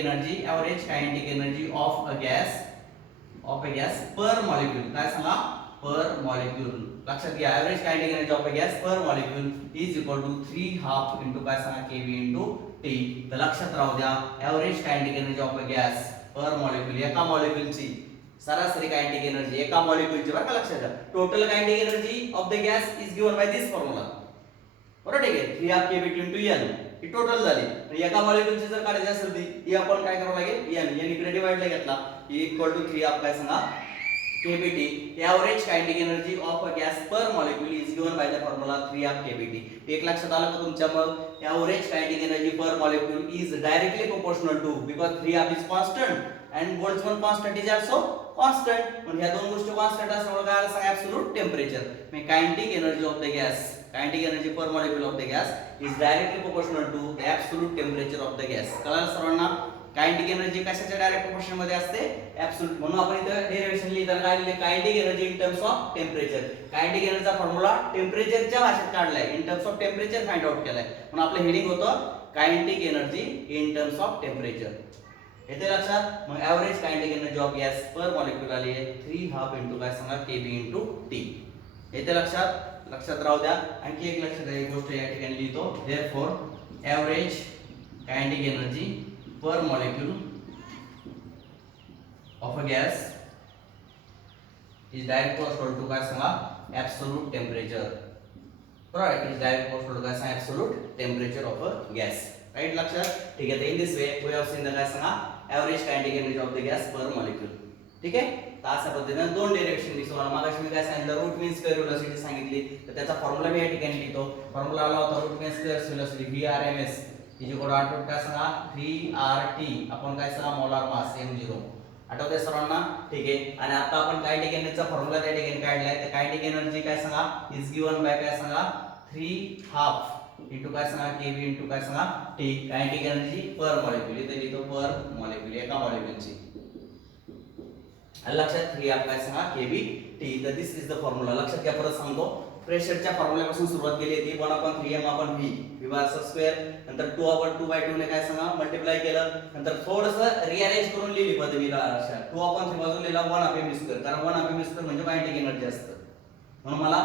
energy of a gas per molecule काय सांगा पर मॉलिक्युल. लक्षात घ्या average kinetic energy of a gas per molecule is equal to 3 half into काय सांगा kb इनटू t. तर लक्षात राहू द्या average kinetic energy of a gas per molecule एका मॉलिक्युलची सरासरी कायनेटिक एनर्जी एका मॉलिक्युलची बरं का लक्षात घ्या total kinetic energy of the gas is given by this formula. बरोबर ठीक आहे 3 हाफ kB इनटू n ही टोटल झाली. आणि एका मॉलिक्युलची जर काढायची असेल ती ही आपण काय करावं लागेल n इकडे डिवाइडला घेतला इक्वल टू 3 हाफ काय सांगा kBT average kinetic energy of a gas per molecule is given by the formula 3 half kBT. एक लक्षात आलं का तुमच्या मग average kinetic energy per molecule is directly proportional to because 3 half is constant and Boltzmann constant is also constant. म्हणजे ह्या दोन गोष्टी कॉन्स्टंट असल्यामुळे काय आलं सांगा ऍब्सोल्यूट टेम्परेचर. म्हणजे kinetic energy of the gas kinetic energy per molecule of the gas is directly proportional to the absolute temperature of the gas. कळलं सर्वांना. कायनेटिक एनर्जी कशाच्या डायरेक्ट प्रोपोर्शन मध्ये असते ऍब्सोल्यूट. म्हणून आपण इथे डेरिव्हेशन लिहिताना काय लिहिले kinetic energy in terms of temperature. Kinetic एनर्जीचा फॉर्म्युला टेम्परेचरच्या भाषेत काढलाय in terms of temperature find out केलाय. म्हणून आपलं हेडिंग होतं kinetic energy in terms of temperature. येते लक्षात. मग average kinetic energy of gas per molecule आली आहे 3½ इंटू काय सांगा केबी इंटू टी. येते लक्षात राहू द्या. आणखी एक लक्षात घ्या गोष्ट या ठिकाणी लिहितो. Therefore average kinetic energy per molecule of a gas is direct proportional to काय सांगा absolute temperature. बरोबर. is direct proportional to काय सांगा absolute temperature of a gas. Right लक्षात. ठीक आहे. in this way we have seen the काय सांगा average kinetic energy of the gas per molecule. ठीक आहे. तर अशा पद्धतीने दोन डेरिव्हेशन दिसतो. मला मागाशी मी काय सांगितलं रूट मीन स्क्वेअर वेलोसिटी सांगितली. तर त्याचा फॉर्म्युला मी या ठिकाणी लिहितो. फॉर्म्युला आला होता root mean square velocity VRMS is equal to आठवत काय सांगा 3RT आपण काय सांगा मोलार मास m0. आठवतंय सर्वांना. ठीक आहे. आणि आता आपण कायनेटिक एनर्जीचा फॉर्म्युला त्या ठिकाणी काढलाय. तर कायनेटिक एनर्जी काय सांगा इज गिवन बाय काय सांगा 3½ इंटू काय सांगा केबी इंटू काय सांगा T. Kinetic energy per molecule इथे लिहितो पर मॉलिक्यूल एका मॉलिक्यूलची. लक्षात 3½ काय सांगा केबी टी. तर दिस इज द फॉर्म्युला. लक्षात घ्या. परत सांगतो. प्रेशरच्या फॉर्म्युल्यापासून सुरुवात केली होती 1/3m/v v/2 नंतर 2/2/2 ने काय सांगा मल्टिप्लाय केलं. नंतर थोडंसं रिअरेंज करून लिहिली पदवीला अशा 2/3 बाजूला लिहिला 1/m². कारण 1/m² म्हणजे कायनेटिक एनर्जी असतं. म्हणून मला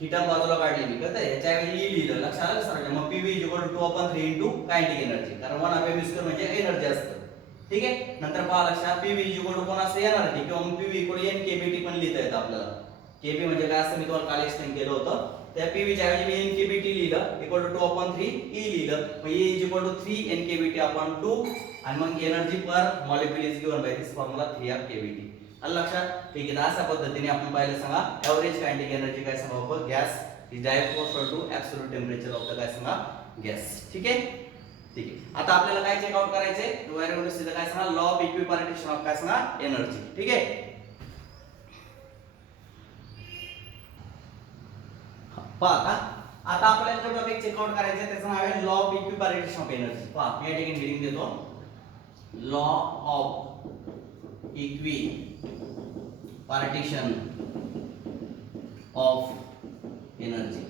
ही टर्म बाजूला काढली मी कळतंय. याच्याऐवजी लिहिलं. लक्षात आलं सर. मग pv 2/3 इंटू कायनेटिक एनर्जी. कारण 1/m² म्हणजे एनर्जी असतं. ठीक आहे. नंतर पहा लक्षात pv कोण असं एनर्जी किंवा मग pv nkbt पण लिहिता येतं आपल्याला. केबी म्हणजे काय असं मी तुम्हाला काल एक्सप्लेन केलं होतं. त्या पीव्ही च्या ऐवजी मी एनकेबीटी लिहिलं इक्वल टू 2/3 ई लिहिलं. मग E is equal to 3 NKBT upon 2 आणि मग energy per molecule is given by this formula 3½ KBT. आलं लक्षात. ठीक आहे. अशा पद्धतीने आपण पाहिलं सांगा एव्हरेज कायनेटिक एनर्जी काय सांगा for gas is direct proportional to absolute temperature of the काय सांगा गॅस. ठीक आहे. ठीक आहे. आता आपल्याला काय चेक आउट करायचंय काय सांगा लॉ ऑफ इक्विपार्टिशन ऑफ काय सांगा एनर्जी. ठीक आहे. पहा आता आपल्याला जो टॉपिक चेक आउट करायचा आहे त्याचं नाव आहे law of equipartition of energy. पहा या ठिकाणी हेडिंग देतो law of equipartition of energy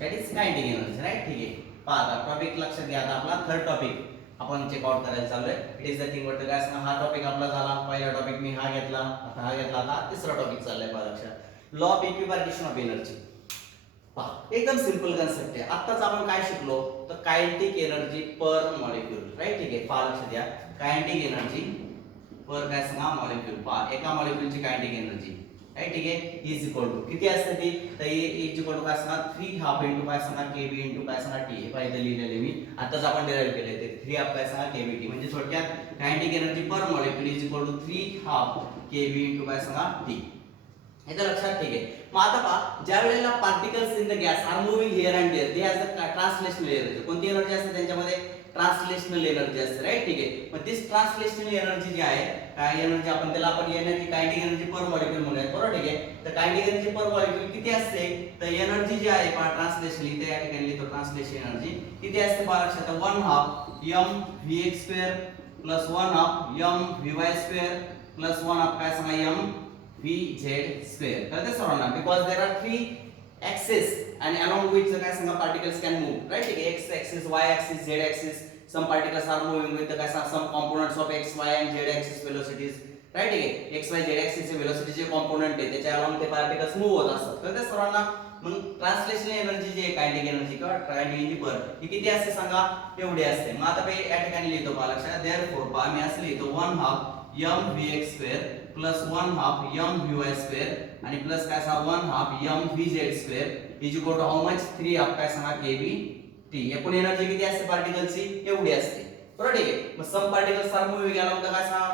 that is kinetic energy. Right. ठीक आहे. पहा आता टॉपिक लक्षात घ्या. आता आपला थर्ड टॉपिक आपण चेक आउट करायला चालू आहे. It is the thing what काय सांगा हा टॉपिक आपला झाला. पहिला टॉपिक मी हा घेतला. आता हा घेतला. आता तिसरा टॉपिक चाललाय. पहा लक्षात law of equipartition of energy. एकदम सिंपल कन्सेप्ट आहे. आत्ताच आपण काय शिकलो तर kinetic energy per molecule. Right. ठीक आहे. पहा लक्षात द्या कायनेटिक एनर्जी पर काय सांगा मॉलिक्यूल. पहा एका मॉलिक्यूलची कायनेटिक एनर्जी. राइट. ठीक आहे. इज इक्वल टू किती असते ती तर इज इक्वल टू काय सांगा 3½ इंटू काय सांगा केबी इंटू काय सांगा टी. हे पाहिजे लिहिलेले मी आताच आपण डिराइव्ह केले ते 3½ काय सांगा केबी टी. म्हणजे थोडक्यात kinetic energy per molecule is equal to 3½ KB into काय सांगा टी. हे लक्षात. ठीक आहे. मग आता पहा ज्या वेळेला particles in the gas are moving here and there they has the translational energy. कोणती एनर्जी असते त्यांच्यामध्ये ट्रान्सलेशनल एनर्जी असते. राइट. ठीक आहे. मग दिस ट्रान्सलेशनल एनर्जी जी आहे काय एनर्जी आपण त्याला आपण energy kinetic energy per molecule म्हणूयात. बरोबर. ठीक आहे. तर कायनेटिक एनर्जी पर मॉलिक्यूल किती असते तर एनर्जी जी आहे पहा ट्रान्सलेशन इथे या ठिकाणी लिहितो ट्रान्सलेशन एनर्जी किती असते पहा लक्षात 1/2 mvx² प्लस 1/2 mvy² प्लस 1/2 काय सांगा mvz². कळते सर्वांना. Because there are 3 axes and along which काय सांगा particles can move. right. ठीक आहे. x axis y axis z axis some particles are moving with the काय सांगा some components of x y and z axis velocities. right. ठीक आहे. x y z axis चे velocity चे component आहे त्याच्या along ते particles move होत असतात. कळते सर्वांना. मग ट्रान्सलेशनल एनर्जी जी आहे कायनेटिक एनर्जी किंवा कायनेटिक एनर्जी पर ही किती असते सांगा एवढी असते. मग आता या ठिकाणी लिहितो पहा लक्षात देअरफॉर पहा मी असं लिहितो 1/2 mvx² प्लस 1/2 mvy² आणि प्लस काय सांगा 1/2 mvz² is equal to how much 3½ काय सांगा केबी टी. एकूण एनर्जी किती असते पार्टिकलची एवढी असते. बरोबर. ठीक आहे. मग some particles are moving along the काय सांगा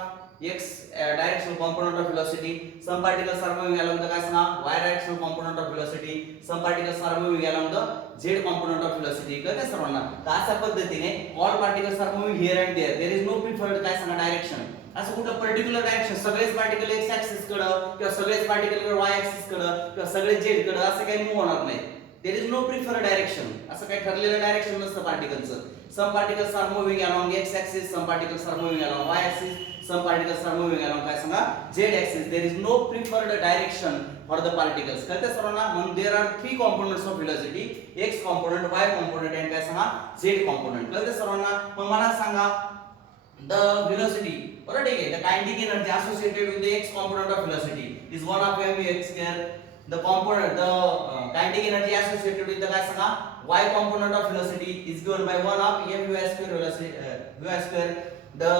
x directional component of velocity, some particles are moving along the काय सांगा y directional component of velocity, some particles are moving along the z component of velocity. कळते सर्वांना. तर अशा पद्धतीने all particles are moving here and there. There is no preferred काय सांगा direction. असं कुठलं पर्टिक्युलर डायरेक्शन सगळेच पार्टिकल x ऍक्सिस कडे किंवा सगळेच पार्टिकल y ऍक्सिस कडे किंवा सगळेच z कडे असं काही मूव्ह होणार नाही. There is no preferred direction. असं काही ठरलेलं डायरेक्शन नसतं पार्टिकलचं. Some particles are moving along x axis, some particles are moving along y axis, some particles are moving along काय सांगा z axis. There is no preferred direction for the particles. कळते सर्वांना. म्हणून there are three components of velocity, x component, y component and काय सांगा z component. कळते सर्वांना. मग मला सांगा the velocity, बरोबर ठीक आहे, the kinetic energy associated with the x component of velocity is 1 of mvx square. The component, the kinetic energy associated with the काय सांगा y component of velocity is given by 1 of mvy square velocity vy square. The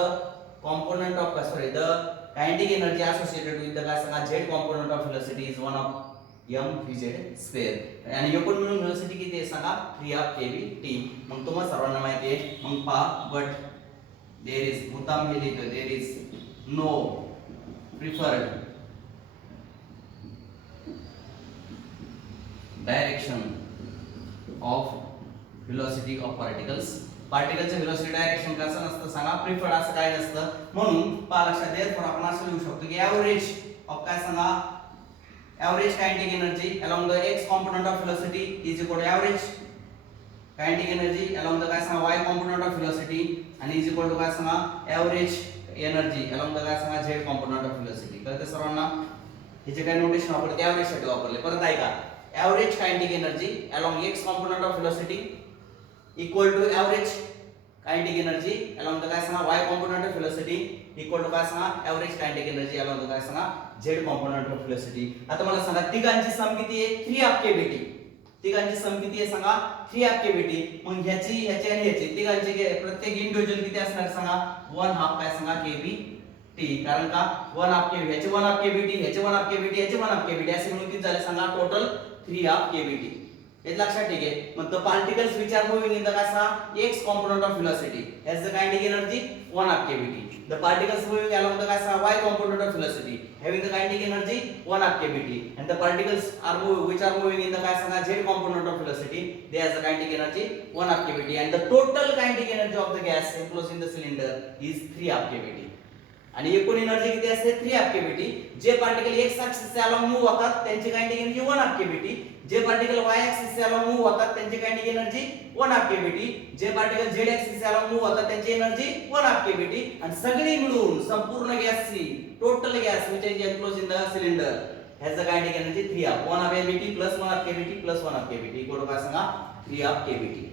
component of the kinetic energy associated with the काय सांगा z component of velocity is 1 of mvz square. आणि एकूण मिळून velocity किती आहे सांगा 3 of kbt. मग तुम्हाला सर्वांना माहिती आहे. मग पहा but there is मुद्दाम हे लिहितो there is no preferred direction of velocity of particles. पार्टिकलचे velocity direction कसं नसतं सांगा प्रिफर्ड असं काय नसतं. म्हणून पहा लक्षात देर आपण असं लिहू शकतो की एव्हरेज ऑफ काय सांगा average kinetic energy along the x component of velocity is equal to average kinetic energy along the काय सांगा y component of velocity आणि is equal to काय सांगा average energy along the काय सांगा z component of velocity. कळते सर्वांना. हे जे काय नोटेशन वापरले ते एव्हरेज साठी वापरले. परत ऐका average kinetic energy along x component of velocity equal to average kinetic energy along the काय सांगा y component of velocity equal to काय सांगा average kinetic energy along the काय सांगा z component of velocity. आता मला सांगा तिघांची सम किती आहे 3 of kbt. तिघांची सम किती आहे सांगा 3 of kbt. मग ह्याची ह्याची आणि ह्याची तिघांची प्रत्येक इंडिव्हिज्युअल किती असणार सांगा 1 हाफ काय सांगा kbt. कारण का 1 हाफ kbt ह्याचे 1 हाफ kbt ह्याचे 1 हाफ kbt ह्याचे 1 हाफ kbt असे मिळून किती झाले सांगा टोटल 3 of kbt. हे लक्षात ठीक आहे. मग the particles which are moving in the काय सांगा x component of velocity has the kinetic energy 1 of kbt. The particles moving along the काय सांगा y component of velocity having the kinetic energy 1 of kbt and the particles are which are moving in the काय सांगा z component of velocity they has the kinetic energy 1 of kbt and the total kinetic energy of the gas enclosed in the cylinder is 3 of kbt. आणि एकूण energy किती असते 3 of kbt. जे particle x axis चे along move होतात त्यांची kinetic energy 1 of kbt. जे particle y axis चे अलोंग मूव्ह होतात त्यांची कायनेटिक एनर्जी 1 of kbt. जे पार्टिकल z ऍक्सिस चे अलोंग मूव्ह होतात त्यांची एनर्जी 1 of kbt. आणि सगळी मिळून संपूर्ण गॅसची total gas which is enclosed in the cylinder has the kinetic energy 3 of 1 of kbt plus 1 of kbt plus 1 of kbt equal to काय सांगा 3 of kbt.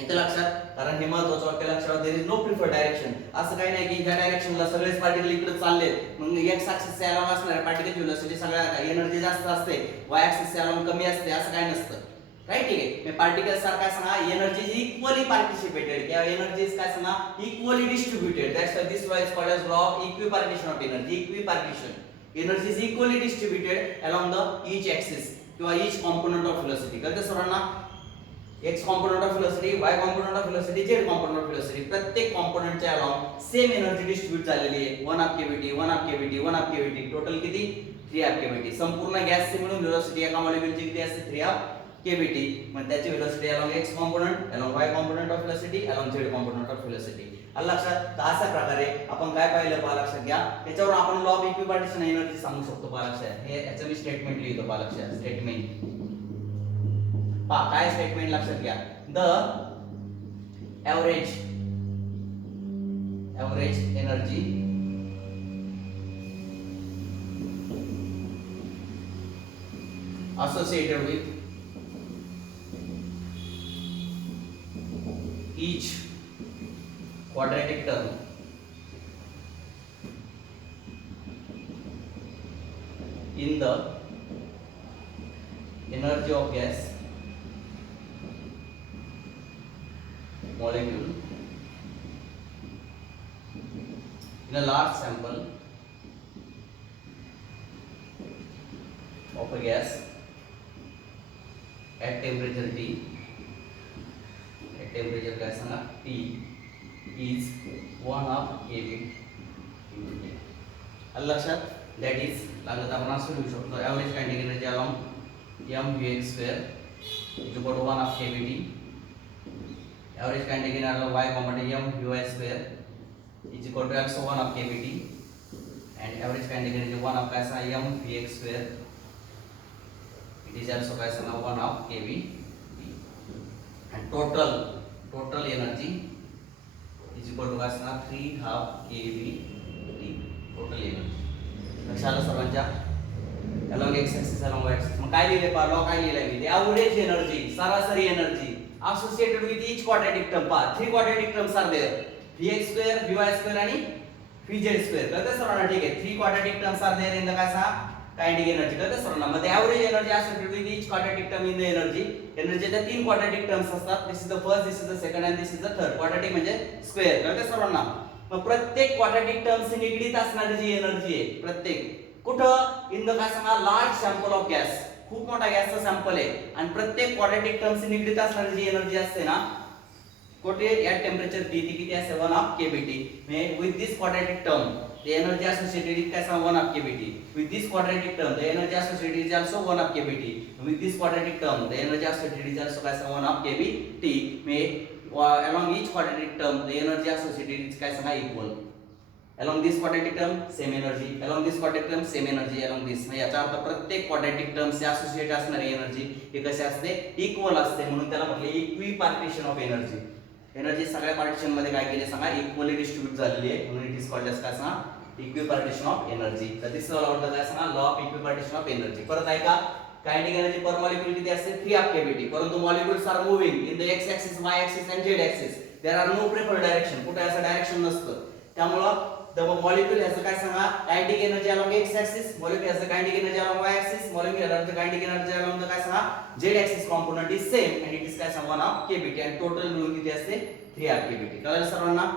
इथे लक्षात कारण हे महत्त्वाचं वाक्य लक्षात there is no preferred direction. असं काही नाही की ह्या डायरेक्शनला सगळेच पार्टिकल इकडे चालले मग x ऍक्सिस चे अलोंग असणारे पार्टिकल व्हेलॉसिटी सगळ्या एनर्जी जास्त असते y ऍक्सिस चे अलोंग कमी असते असं काही नसतं. राईट ठीक आहे. हे पार्टिकल्स आर काय सांगा एनर्जी इक्वली पार्टिसिपेटेड किंवा एनर्जी इज काय सांगा equally distributed. That's why this law is called as law of equipartition of energy. Equipartition energy is equally distributed along the each axis किंवा each component of velocity. कळते सर्वांना. x component of velocity, y component of velocity, z component of velocity प्रत्येक component च्या along same energy distribute झालेली आहे 1 of kbt 1 of kbt 1 of kbt total किती 3 of kbt. संपूर्ण gas ची मिळून व्हेलॉसिटी एका मॉलिक्युलची किती असते 3 of kbt. मग त्याची velocity along x component along y component of velocity along z component of velocity. आलं लक्षात. तर अशा प्रकारे आपण काय पाहिलं पहा लक्षात घ्या. त्याच्यावर आपण लॉ ऑफ इक्विपार्टिशन एनर्जी सांगू शकतो पहा लक्षात. हे याचं मी स्टेटमेंट लिहितो पहा लक्षात. स्टेटमेंट पहा काय स्टेटमेंट लक्षात घ्या. The average energy associated with each quadratic term in the energy of gas molecule in a large sample of a gas at temperature T काय सांगा T is 1 of kV. लक्षात. दॅट इज लागत आपण असं लिहू शकतो average kinetic energy along mvx square is equal to 1 of kVt. Average kinetic energy y component mvy square is equal to also 1 of kVt and average kinetic energy 1 of कैसा mvx square it is also कैसा 1 of kVt and total energy is equal to कैसा 3 half kV total energy. लक्षात आलं सर्वांच्या? along x axis along y axis. मग काय लिहिले पहा, लॉ काय लिहिलाय मी, एव्हरेज एनर्जी, सरासरी energy associated with each quadratic term. पहा 3 quadratic terms are there, vx2 vy2 आणि vz2. कळतं सर्वांना? ठीक आहे. 3 quadratic terms are there in the काय सांगा कायनेटिक एनर्जी. कळतं सर्वांना? मग average energy associated with each quadratic term in the energy. एनर्जीच्या 3 quadratic terms असतात. This is the first, this is the second आणि this is the third. Quadratic म्हणजे square. कळतं सर्वांना? मग प्रत्येक क्वाड्रॅटिक टर्मशी निगडीत असणारी जी एनर्जी आहे, प्रत्येक कुठं इन द काय सांगा लार्ज सॅम्पल ऑफ गॅस, खूप मोठा गॅसचा सॅम्पल आहे आणि प्रत्येक क्वाड्रॅटिक टर्मशी निगडीत असणारी जी एनर्जी असते ना कुठे या टेम्परेचर टी ती किती असते 1 of KBT. With this quadratic term the energy associated with काय सांगा 1 of KBT. with this quadratic term the energy associated is also 1 of kBt. with this quadratic term the energy associated is also काय सांगा 1 of kBt. along each quadratic term the energy associated is काय सांगा equal. along this quadratic term same energy, along this quadratic term same energy, along this. याचा अर्थ प्रत्येक quadratic term से associate असणारी energy हे कशी असते इक्वल असते. म्हणून त्याला म्हटले equi partition of energy. Energy सगळ्या पार्टिशन मध्ये काय केले सांगा इक्वली डिस्ट्रीब्यूट झालेली आहे. म्हणून इट इज कॉल्ड एज काय सांगा इक्वी पार्टिशन ऑफ एनर्जी. तर तिसरा लॉ काय सांगा law of equi partition of energy. परत आहे का कायनेटिक एनर्जी पर मॉलिक्यूल किती असते 3 ऑफ केबीटी. परंतु molecules are moving in the X axis, Y axis and Z axis. There are no preferred direction. कुठे असं डायरेक्शन नसतं. त्यामुळे the molecule has काय सांगा kinetic energy along x axis, molecule has the kinetic energy along y axis, molecule has the kinetic energy along the काय सांगा z axis component is same and it is काय सांगा 1 of kBt and total मिळून किती असते 3 of kBt. कळलं सर्वांना?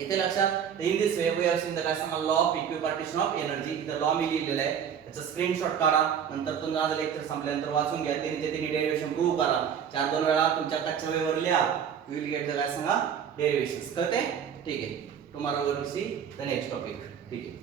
इथे लक्षात in this way we have seen the काय सांगा law of equipartition of energy. इथे लॉ मी लिहिलेला आहे, त्याचा स्क्रीनशॉट काढा. नंतर तुम्ही आज लेक्चर संपल्यानंतर वाचून घ्या. तिने डेरिव्हेशन प्रूव्ह करा. 4-2 वेळा तुमच्या कच्च्या वेळेवर लिहा. यू विल गेट द काय सांगा डेरिव्हेशन्स. कळते? ठीक आहे. Tomorrow we will see the next topic. ठीक आहे.